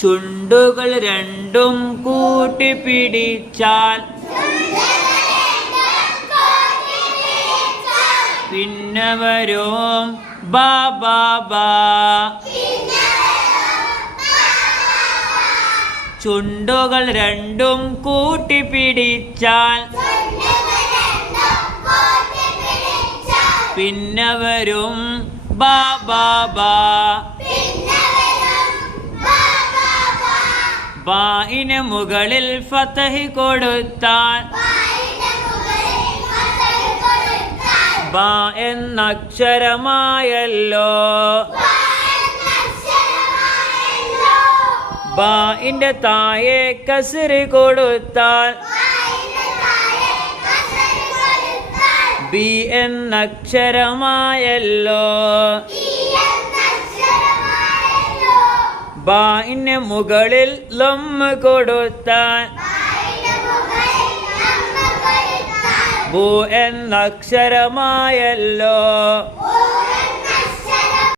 ചുണ്ടുകൾ രണ്ടും കൂട്ടിപ്പിടിച്ചാൽ പിന്നെ വരും ബാ ബാ ബാ. ചുണ്ടുകൾ രണ്ടും കൂട്ടിപ്പിടിച്ചാൽ പിന്നെ വരും ബാ ബാ ബാ. ബായിന് മുകളിൽ ഫതഹ് കൊടുത്താൽ ബാ എന്നക്ഷരമായല്ലോ. ബായിന്റെ താഴെ കസ്റ് കൊടുത്താൽ ബി എന്നക്ഷരമായല്ലോ. ബായിന് മുകളിൽ ലമ്മ് കൊടുത്താൽ ബു എന്നക്ഷരമായല്ലോ.